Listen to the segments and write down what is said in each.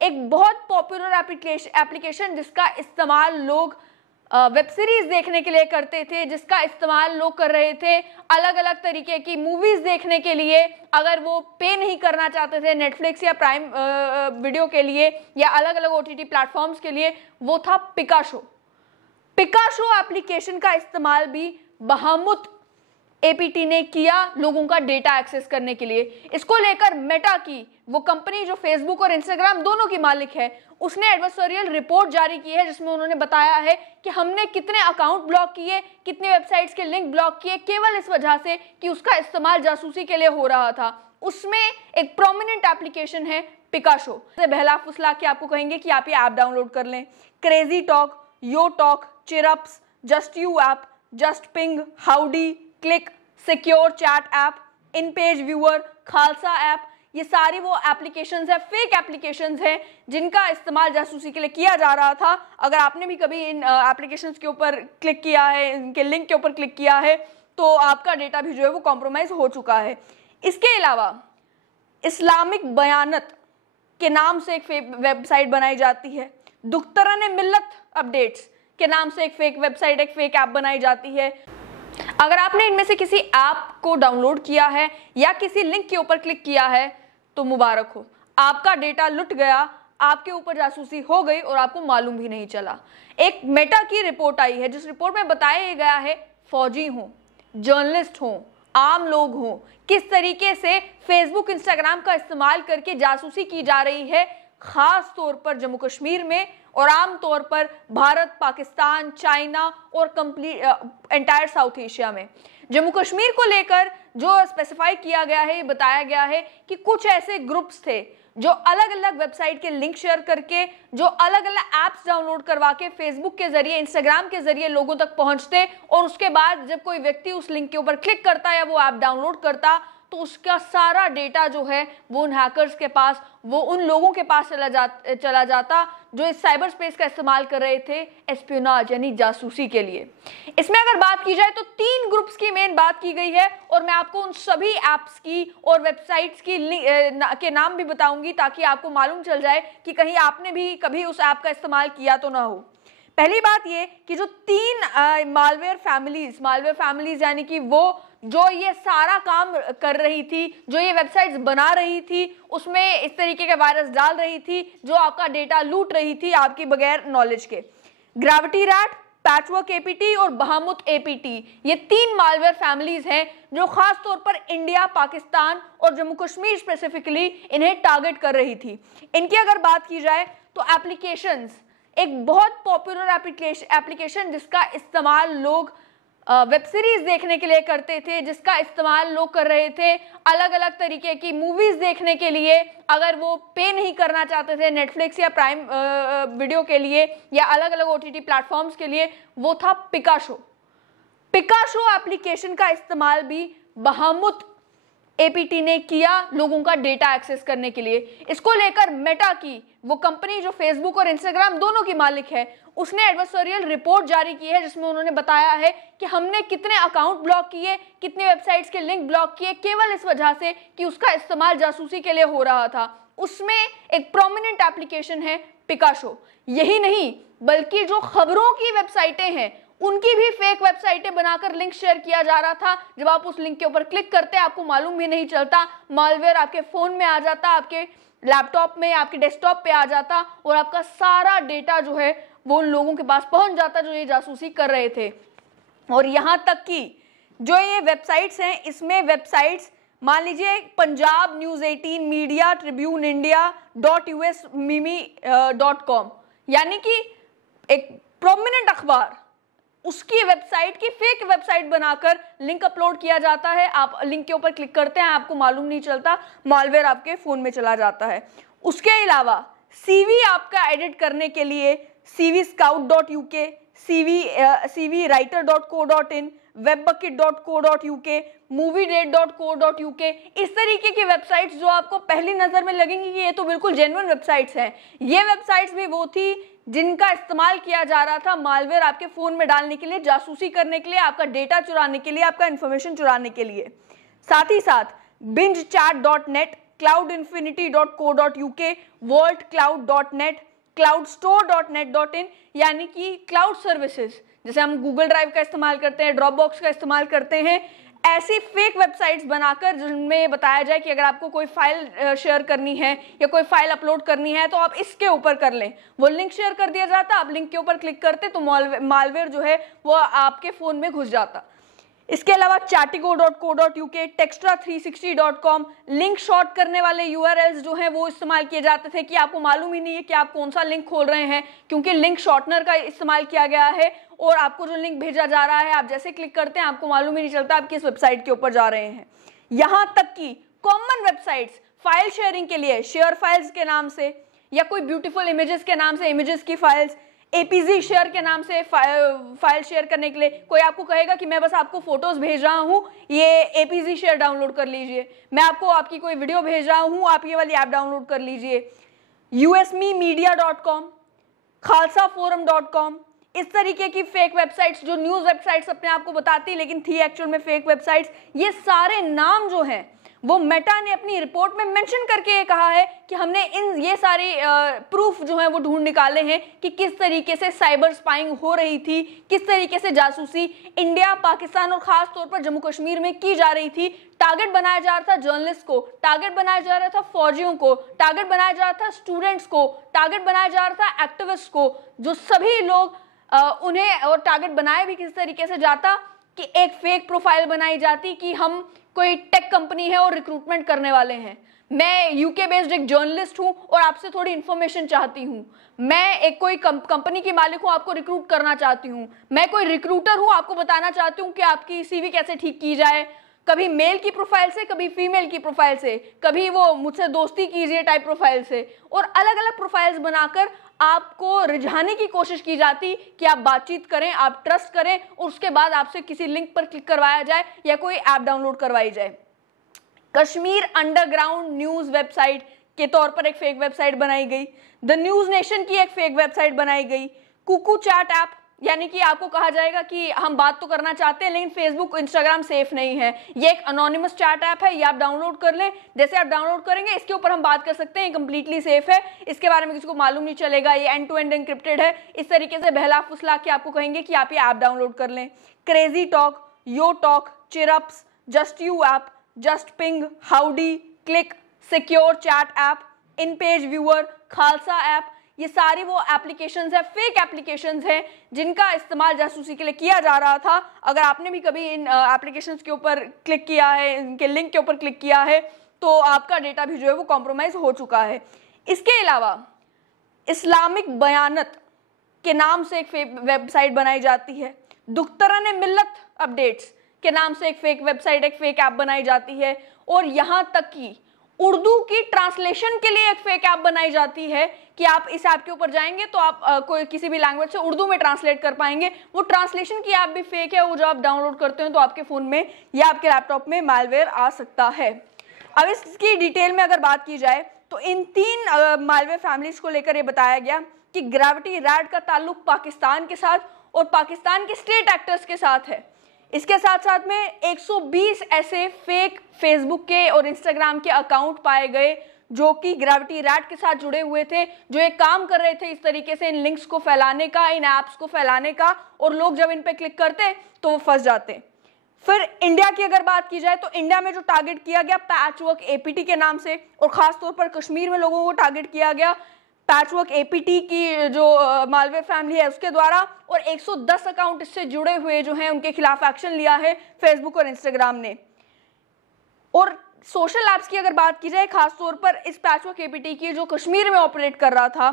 एक बहुत popular application जिसका इस्तेमाल लोग वेब सीरीज देखने के लिए करते थे, जिसका इस्तेमाल लोग कर रहे थे अलग अलग तरीके की मूवीज देखने के लिए, अगर वो पे नहीं करना चाहते थे नेटफ्लिक्स या प्राइम वीडियो के लिए या अलग अलग OTT प्लेटफॉर्म्स के लिए, वो था पिकाशो। पिकाशो एप्लीकेशन का इस्तेमाल भी बहामुत APT ने किया लोगों का डेटा एक्सेस करने के लिए। इसको लेकर मेटा की, वो कंपनी जो फेसबुक और इंस्टाग्राम दोनों की मालिक है, उसने एडवर्सरियल रिपोर्ट जारी की है जिसमें उन्होंने बताया है कि हमने कितने अकाउंट ब्लॉक किए, कितने वेबसाइट्स के लिंक ब्लॉक किए, केवल इस वजह से कि उसका इस्तेमाल जासूसी के लिए हो रहा था। उसमें एक प्रोमिनेंट एप्लीकेशन है पिकाशो। बहला फुसला के आपको कहेंगे कि आप ये ऐप डाउनलोड कर लें। Crazy Talk, Yo Talk, CheerUps, Just You app, Just Ping, Howdy, Click, Secure Chat app, In Page Viewer, Khalsa app, ये सारी वो एप्लीकेशंस है, फेक एप्लीकेशंस हैं जिनका इस्तेमाल जासूसी के लिए किया जा रहा था। अगर आपने भी कभी इन एप्लीकेशंस के ऊपर क्लिक किया है, इनके लिंक के ऊपर क्लिक किया है, तो आपका डेटा भी जो है वो कॉम्प्रोमाइज हो चुका है। इसके अलावा इस्लामिक बयानत के नाम से एक फेक वेबसाइट बनाई जाती है। दुख्तरन मिल्लत अपडेट्स के नाम से एक फेक वेबसाइट, एक फेक ऐप बनाई जाती है। अगर आपने इनमें से किसी ऐप को डाउनलोड किया है या किसी लिंक के ऊपर क्लिक किया है तो मुबारक हो, आपका डेटा लुट गया, आपके ऊपर जासूसी हो गई और आपको मालूम भी नहीं चला। एक मेटा की रिपोर्ट आई है जिस रिपोर्ट में बताया गया है फौजी हों, जर्नलिस्ट हों, आम लोग हों, किस तरीके से फेसबुक इंस्टाग्राम का इस्तेमाल करके जासूसी की जा रही है, खास तौर पर जम्मू कश्मीर में और आम तौर पर भारत, पाकिस्तान, चाइना और कंप्लीट एंटायर साउथ एशिया में। जम्मू कश्मीर को लेकर जो स्पेसिफाई किया गया है, बताया गया है कि कुछ ऐसे ग्रुप्स थे जो अलग अलग वेबसाइट के लिंक शेयर करके, जो अलग अलग ऐप्स डाउनलोड करवा के फेसबुक के जरिए, इंस्टाग्राम के जरिए लोगों तक पहुंचते और उसके बाद जब कोई व्यक्ति उस लिंक के ऊपर क्लिक करता या वो ऐप डाउनलोड करता तो उसका सारा डेटा जो है वो उन हैकर्स के पास, वो उन लोगों के पास चला जाता जो इस साइबर स्पेस का इस्तेमाल कर रहे थे एस्पियोनाज यानी जासूसी के लिए। इसमें अगर बात की जाए तो 3 ग्रुप्स की मेन बात की गई है और मैं आपको उन सभी ऐप्स की और वेबसाइट्स की के नाम भी बताऊंगी ताकि आपको मालूम चल जाए कि कहीं आपने भी कभी उस ऐप का इस्तेमाल किया तो ना हो। पहली बात ये कि जो 3 मालवेयर फैमिलीज यानी कि वो जो ये सारा काम कर रही थी, जो ये वेबसाइट्स बना रही थी, उसमें इस तरीके के वायरस डाल रही थी जो आपका डेटा लूट रही थी आपकी बगैर नॉलेज के। ग्रेविटी रैट, पैचवर्क APT और बहामुत APT, ये 3 मालवेयर फैमिलीज हैं जो खास तौर पर इंडिया, पाकिस्तान और जम्मू कश्मीर स्पेसिफिकली इन्हें टारगेट कर रही थी। इनकी अगर बात की जाए तो एप्लीकेशंस, एक बहुत पॉपुलर एप्लीकेशन जिसका इस्तेमाल लोग वेब सीरीज देखने के लिए करते थे, जिसका इस्तेमाल लोग कर रहे थे अलग अलग तरीके की मूवीज देखने के लिए, अगर वो पे नहीं करना चाहते थे नेटफ्लिक्स या प्राइम वीडियो के लिए या अलग अलग OTT प्लेटफॉर्म्स के लिए, वो था पिकाशो। पिकाशो एप्लीकेशन का इस्तेमाल भी बहामुत APT ने किया लोगों का डेटा एक्सेस करने के लिए। इसको लेकर मेटा की, वो कंपनी जो फेसबुक और इंस्टाग्राम दोनों की मालिक है, उसने एडवर्सरियल रिपोर्ट जारी की है जिसमें उन्होंने बताया है कि हमने कितने अकाउंट ब्लॉक किए, कितने वेबसाइट्स के लिंक ब्लॉक किए, केवल इस वजह से कि उसका इस्तेमाल जासूसी के लिए हो रहा था। उसमें एक प्रोमिनेंट एप्लीकेशन है पिकाशो। यही नहीं बल्कि जो खबरों की वेबसाइटें हैं उनकी भी फेक वेबसाइटें बनाकर लिंक शेयर किया जा रहा था। जब आप उस लिंक के ऊपर क्लिक करते आपको मालूम भी नहीं चलता, मालवेयर आपके फोन में आ जाता, आपके लैपटॉप में, आपके डेस्कटॉप पे आ जाता और आपका सारा डेटा जो है वो उन लोगों के पास पहुंच जाता जो ये जासूसी कर रहे थे। और यहाँ तक कि जो ये वेबसाइट्स हैं, इसमें वेबसाइट्स मान लीजिए Punjab news 18, media, Tribune India .us, mimi.com, यानी कि एक प्रोमिनेंट अखबार, उसकी वेबसाइट की फेक वेबसाइट बनाकर लिंक अपलोड किया जाता है। आप लिंक के ऊपर क्लिक करते हैं, आपको मालूम नहीं चलता, मालवेयर आपके फोन में चला जाता है। उसके अलावा CV आपका एडिट करने के लिए cvscout.uk, cvwriter.co.in, webbucket.co.uk, moviedate.co.uk, इस तरीके की वेबसाइट्स जो आपको पहली नजर में लगेंगी कि ये तो बिल्कुल जेन्युइन वेबसाइट्स हैं, ये वेबसाइट्स भी वो थी जिनका इस्तेमाल किया जा रहा था मालवेयर आपके फोन में डालने के लिए, जासूसी करने के लिए, आपका डेटा चुराने के लिए, आपका इंफॉर्मेशन चुराने के लिए। साथ ही साथ binge chat.net, cloudinfinity.co.uk, vaultcloud.net, cloudstore.net.in, यानी कि क्लाउड सर्विसेज, जैसे हम गूगल ड्राइव का इस्तेमाल करते हैं, ड्रॉपबॉक्स का इस्तेमाल करते हैं, ऐसी फेक वेबसाइट्स बनाकर जिनमें बताया जाए कि अगर आपको कोई फाइल शेयर करनी है या कोई फाइल अपलोड करनी है तो आप इसके ऊपर कर लें। वो लिंक शेयर कर दिया जाता, आप लिंक के ऊपर क्लिक करते तो मालवेयर जो है वो आपके फोन में घुस जाता। इसके अलावा chatigo.co.uk, textra360.com, लिंक शॉर्ट करने वाले URLs जो हैं वो इस्तेमाल किए जाते थे कि आपको मालूम ही नहीं है कि आप कौन सा लिंक खोल रहे हैं, क्योंकि लिंक शॉर्टनर का इस्तेमाल किया गया है और आपको जो लिंक भेजा जा रहा है आप जैसे क्लिक करते हैं आपको मालूम ही नहीं चलता आप किस वेबसाइट के ऊपर जा रहे हैं। यहाँ तक कि कॉमन वेबसाइट्स फाइल शेयरिंग के लिए शेयर फाइल्स के नाम से या कोई ब्यूटीफुल इमेजेस के नाम से इमेजेस की फाइल्स, APG शेयर के नाम से फाइल शेयर करने के लिए कोई आपको कहेगा कि मैं बस आपको फोटोज भेज रहा हूँ, ये APG शेयर डाउनलोड कर लीजिए, मैं आपको आपकी कोई वीडियो भेज रहा हूँ, आप ये वाली ऐप डाउनलोड कर लीजिए। usmemedia.com, khalsaforum.com, इस तरीके की फेक वेबसाइट्स जो न्यूज वेबसाइट्स अपने आप को बताती लेकिन थी एक्चुअल में फेक वेबसाइट्स, ये सारे नाम जो हैं वो मेटा ने अपनी रिपोर्ट में मेंशन करके ये कहा है कि हमने ये सारे प्रूफ जो हैं वो ढूंढ निकाले हैं कि किस तरीके से साइबर स्पाइंग हो रही थी, किस तरीके से जासूसी इंडिया, पाकिस्तान और खास तौर पर जम्मू कश्मीर में की जा रही थी। टारगेट बनाया जा रहा था जर्नलिस्ट को, टारगेट बनाया जा रहा था फौजियों को, टारगेट बनाया जा रहा था स्टूडेंट्स को, टारगेट बनाया जा रहा था एक्टिविस्ट को, जो सभी लोग उन्हें, और टारगेट बनाया भी किस तरीके से जाता कि एक फेक प्रोफाइल बनाई जाती कि हम कोई टेक कंपनी है और रिक्रूटमेंट करने वाले हैं, मैं यूके बेस्ड एक जर्नलिस्ट हूं और आपसे थोड़ी इंफॉर्मेशन चाहती हूं, मैं एक कोई कंपनी की मालिक हूं, आपको रिक्रूट करना चाहती हूं, मैं कोई रिक्रूटर हूं, आपको बताना चाहती हूं कि आपकी CV कैसे ठीक की जाए, कभी मेल की प्रोफाइल से, कभी फीमेल की प्रोफाइल से, कभी वो मुझसे दोस्ती कीजिए टाइप प्रोफाइल से, और अलग अलग प्रोफाइल्स बनाकर आपको रिझाने की कोशिश की जाती कि आप बातचीत करें, आप ट्रस्ट करें और उसके बाद आपसे किसी लिंक पर क्लिक करवाया जाए या कोई ऐप डाउनलोड करवाई जाए। कश्मीर अंडरग्राउंड न्यूज वेबसाइट के तौर पर एक फेक वेबसाइट बनाई गई, द न्यूज नेशन की एक फेक वेबसाइट बनाई गई, कुकू चैट ऐप, यानी कि आपको कहा जाएगा कि हम बात तो करना चाहते हैं लेकिन फेसबुक इंस्टाग्राम सेफ नहीं है, ये एक अनोनिमस चैट ऐप है, ये आप डाउनलोड कर लें, जैसे आप डाउनलोड करेंगे इसके ऊपर हम बात कर सकते हैं, कंप्लीटली सेफ है, इसके बारे में किसी को मालूम नहीं चलेगा, ये एंड टू एंड एन्क्रिप्टेड है, इस तरीके से बहला फुसला के आपको कहेंगे कि आप ये ऐप डाउनलोड कर लें। Crazy Talk, Yo Talk, CheerUps, Just You app, Just Ping, Howdy, Click, Secure Chat app, In Page Viewer, Khalsa app, ये सारी वो एप्लीकेशंस है, फेक एप्लीकेशंस हैं जिनका इस्तेमाल जासूसी के लिए किया जा रहा था। अगर आपने भी कभी इन एप्लीकेशंस के ऊपर क्लिक किया है, इनके लिंक के ऊपर क्लिक किया है तो आपका डेटा भी जो है वो कॉम्प्रोमाइज हो चुका है। इसके अलावा इस्लामिक बयानत के नाम से एक फेक वेबसाइट बनाई जाती है, दुख्तरन मिल्लत अपडेट्स के नाम से एक फेक वेबसाइट, एक फेक ऐप बनाई जाती है, और यहाँ तक कि उर्दू की ट्रांसलेशन के लिए एक फेक ऐप बनाई जाती है कि आप इस ऐप के ऊपर जाएंगे तो आप कोई किसी भी लैंग्वेज से उर्दू में ट्रांसलेट कर पाएंगे। वो ट्रांसलेशन की ऐप भी फेक है, वो जब आप डाउनलोड करते हैं तो आपके फ़ोन में या आपके लैपटॉप में मालवेयर आ सकता है। अब इसकी डिटेल में अगर बात की जाए तो इन 3 मालवेयर फैमिलीज को लेकर ये बताया गया कि ग्रेविटी रैड का ताल्लुक पाकिस्तान के साथ और पाकिस्तान के स्टेट एक्टर्स के साथ है। इसके साथ साथ में 120 ऐसे फेक फेसबुक के और इंस्टाग्राम के अकाउंट पाए गए जो कि ग्रेविटी रैट के साथ जुड़े हुए थे, जो एक काम कर रहे थे इस तरीके से इन लिंक्स को फैलाने का, इन ऐप्स को फैलाने का, और लोग जब इन पे क्लिक करते तो वो फंस जाते। फिर इंडिया की अगर बात की जाए तो इंडिया में जो टारगेट किया गया पैचवर्क APT के नाम से, और खास तौर पर कश्मीर में लोगों को टारगेट किया गया पैचवर्क APT की जो मालवेयर फैमिली है उसके द्वारा, और 110 अकाउंट इससे जुड़े हुए जो हैं उनके खिलाफ एक्शन लिया है फेसबुक और इंस्टाग्राम ने। और सोशल ऐप्स की अगर बात की जाए, खास तौर पर इस पैचवर्क APT की जो कश्मीर में ऑपरेट कर रहा था,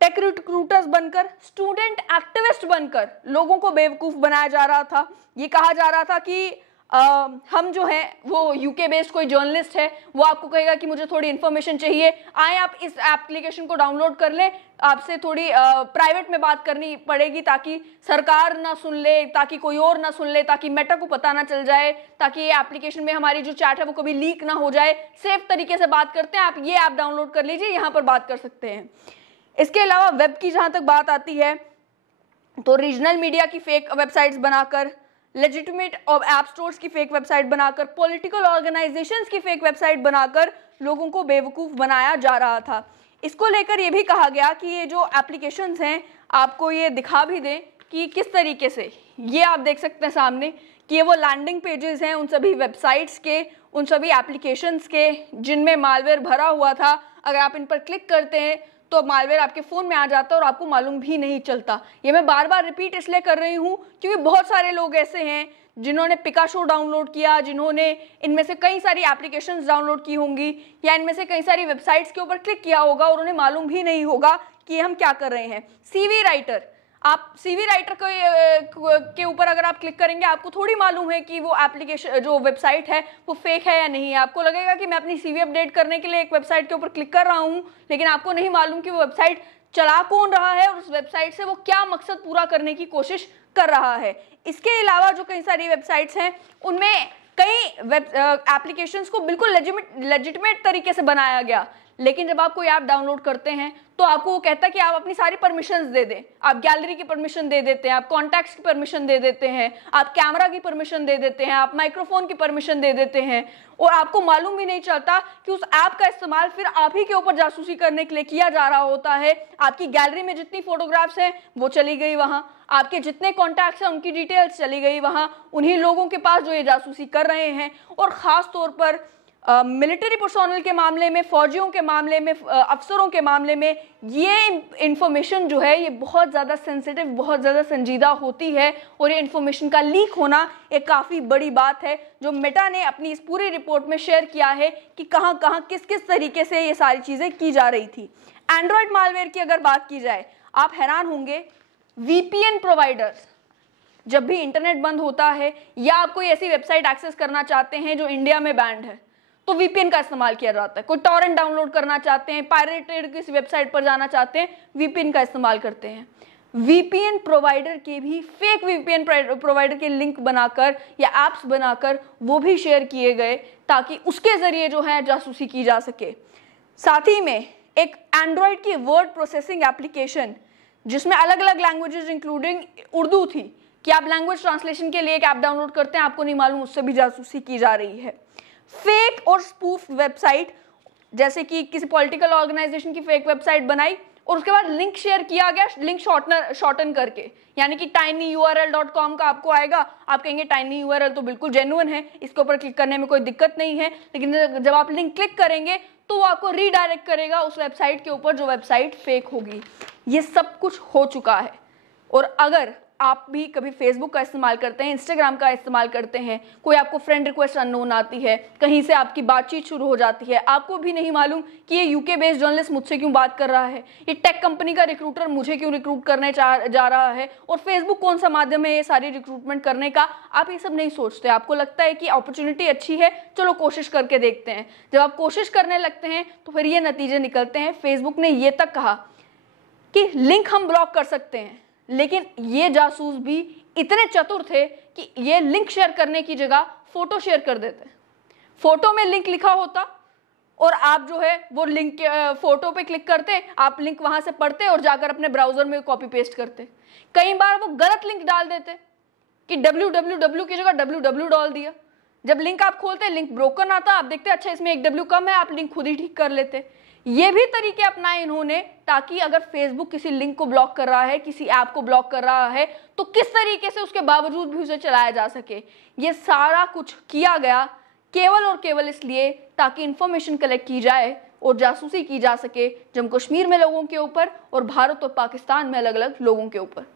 टेक रिक्रूटर्स बनकर, स्टूडेंट एक्टिविस्ट बनकर लोगों को बेवकूफ बनाया जा रहा था। ये कहा जा रहा था कि हम जो हैं वो यूके बेस्ड कोई जर्नलिस्ट है, वो आपको कहेगा कि मुझे थोड़ी इन्फॉर्मेशन चाहिए, आए आप इस एप्लीकेशन को डाउनलोड कर लें, आपसे थोड़ी प्राइवेट में बात करनी पड़ेगी ताकि सरकार ना सुन ले, ताकि कोई और ना सुन ले, ताकि मेटा को पता ना चल जाए, ताकि ये एप्लीकेशन में हमारी जो चैट है वो कभी लीक ना हो जाए, सेफ तरीके से बात करते हैं, आप ये ऐप डाउनलोड कर लीजिए, यहाँ पर बात कर सकते हैं। इसके अलावा वेब की जहाँ तक बात आती है तो रीजनल मीडिया की फेक वेबसाइट्स बनाकर, लेजिटिमेट ऐप स्टोर्स की फेक वेबसाइट बनाकर, पॉलिटिकल ऑर्गेनाइजेशंस की फेक वेबसाइट बनाकर लोगों को बेवकूफ़ बनाया जा रहा था। इसको लेकर ये भी कहा गया कि ये जो एप्लीकेशंस हैं, आपको ये दिखा भी दें कि किस तरीके से, ये आप देख सकते हैं सामने कि ये वो लैंडिंग पेजेस हैं उन सभी वेबसाइट्स के, उन सभी एप्लीकेशंस के जिनमें मालवेयर भरा हुआ था। अगर आप इन पर क्लिक करते हैं तो मालवेयर आपके फ़ोन में आ जाता है और आपको मालूम भी नहीं चलता। ये मैं बार बार रिपीट इसलिए कर रही हूँ क्योंकि बहुत सारे लोग ऐसे हैं जिन्होंने पिकाशो डाउनलोड किया, जिन्होंने इनमें से कई सारी एप्लीकेशंस डाउनलोड की होंगी या इनमें से कई सारी वेबसाइट्स के ऊपर क्लिक किया होगा और उन्हें मालूम भी नहीं होगा कि हम क्या कर रहे हैं। सीवी राइटर, आप सीवी राइटर के ऊपर अगर आप क्लिक करेंगे, आपको थोड़ी मालूम है कि वो एप्लीकेशन जो वेबसाइट है वो फेक है या नहीं है। आपको लगेगा कि मैं अपनी सीवी अपडेट करने के लिए एक वेबसाइट के ऊपर क्लिक कर रहा हूँ, लेकिन आपको नहीं मालूम कि वो वेबसाइट चला कौन रहा है और उस वेबसाइट से वो क्या मकसद पूरा करने की कोशिश कर रहा है। इसके अलावा जो कई सारी वेबसाइट्स हैं उनमें कई एप्लीकेशंस को बिल्कुल लेजिटिमेट तरीके से बनाया गया, लेकिन जब आप कोई ऐप डाउनलोड करते हैं तो आपको वो कहता है कि आप अपनी सारी परमिशंस दे दें। आप गैलरी की परमिशन दे देते हैं, आप कॉन्टैक्ट्स की परमिशन दे देते हैं, आप कैमरा की परमिशन दे देते हैं, आप माइक्रोफोन की परमिशन दे देते हैं और आपको मालूम भी नहीं चलता कि उस ऐप का इस्तेमाल फिर आप ही के ऊपर जासूसी करने के लिए किया जा रहा होता है। आपकी गैलरी में जितनी फोटोग्राफ्स हैं वो चली गई वहाँ, आपके जितने कॉन्टैक्ट्स हैं उनकी डिटेल्स चली गई वहाँ, उन्हीं लोगों के पास जो ये जासूसी कर रहे हैं। और ख़ास तौर पर मिलिट्री पर्सोनल के मामले में, फौजियों के मामले में, अफसरों के मामले में ये इंफॉर्मेशन जो है ये बहुत ज़्यादा सेंसिटिव, बहुत ज़्यादा संजीदा होती है और ये इंफॉर्मेशन का लीक होना एक काफ़ी बड़ी बात है जो मेटा ने अपनी इस पूरी रिपोर्ट में शेयर किया है कि कहाँ कहाँ किस किस तरीके से ये सारी चीज़ें की जा रही थी। एंड्रॉयड मालवेयर की अगर बात की जाए, आप हैरान होंगे, VPN प्रोवाइडर्स जब भी इंटरनेट बंद होता है या आप कोई ऐसी वेबसाइट एक्सेस करना चाहते हैं जो इंडिया में बैंड है तो VPN का इस्तेमाल किया जाता है। कोई टॉरेंट डाउनलोड करना चाहते हैं, पायरेटेड किसी वेबसाइट पर जाना चाहते हैं, VPN का इस्तेमाल करते हैं। VPN प्रोवाइडर के भी फेक VPN प्रोवाइडर के लिंक बनाकर या एप्स बनाकर वो भी शेयर किए गए ताकि उसके ज़रिए जो है जासूसी की जा सके। साथ ही में एक एंड्रॉयड की वर्ड प्रोसेसिंग एप्लीकेशन जिसमें अलग अलग लैंग्वेजेस इंक्लूडिंग उर्दू थी कि आप लैंग्वेज ट्रांसलेशन के लिए एक ऐप डाउनलोड करते हैं, आपको नहीं मालूम उससे भी जासूसी की जा रही है। फेक और स्पूफ वेबसाइट, जैसे कि किसी पॉलिटिकल ऑर्गेनाइजेशन की फेक वेबसाइट बनाई और उसके बाद लिंक शेयर किया गया, लिंक शॉर्टन करके, यानी कि tinyurl.com का आपको आएगा, आप कहेंगे tinyurl तो बिल्कुल जेन्युइन है, इसके ऊपर क्लिक करने में कोई दिक्कत नहीं है, लेकिन जब आप लिंक क्लिक करेंगे तो वो आपको रीडायरेक्ट करेगा उस वेबसाइट के ऊपर जो वेबसाइट फेक होगी। ये सब कुछ हो चुका है। और अगर आप भी कभी फेसबुक का इस्तेमाल करते हैं, इंस्टाग्राम का इस्तेमाल करते हैं, कोई आपको फ्रेंड रिक्वेस्ट अननोन आती है, कहीं से आपकी बातचीत शुरू हो जाती है, आपको भी नहीं मालूम कि ये यूके बेस्ड जर्नलिस्ट मुझसे क्यों बात कर रहा है, ये टेक कंपनी का रिक्रूटर मुझे क्यों रिक्रूट करने जा रहा है और फेसबुक कौन सा माध्यम है ये सारी रिक्रूटमेंट करने का, आप ये सब नहीं सोचते। आपको लगता है कि अपॉर्चुनिटी अच्छी है, चलो कोशिश करके देखते हैं। जब आप कोशिश करने लगते हैं तो फिर ये नतीजे निकलते हैं। फेसबुक ने ये तक कहा कि लिंक हम ब्लॉक कर सकते हैं, लेकिन ये जासूस भी इतने चतुर थे कि ये लिंक शेयर करने की जगह फोटो शेयर कर देते। फोटो में लिंक लिखा होता और आप जो है वो लिंक फोटो पे क्लिक करते, आप लिंक वहां से पढ़ते और जाकर अपने ब्राउजर में कॉपी पेस्ट करते। कई बार वो गलत लिंक डाल देते कि www की जगह www डाल दिया। जब लिंक आप खोलते लिंक ब्रोकन आता, आप देखते अच्छा इसमें एक W कम है, आप लिंक खुद ही ठीक कर लेते। ये भी तरीके अपनाए इन्होंने ताकि अगर फेसबुक किसी लिंक को ब्लॉक कर रहा है, किसी ऐप को ब्लॉक कर रहा है, तो किस तरीके से उसके बावजूद भी उसे चलाया जा सके। ये सारा कुछ किया गया केवल और केवल इसलिए ताकि इंफॉर्मेशन कलेक्ट की जाए और जासूसी की जा सके जम्मू कश्मीर में लोगों के ऊपर और भारत और पाकिस्तान में अलग अलग लोगों के ऊपर।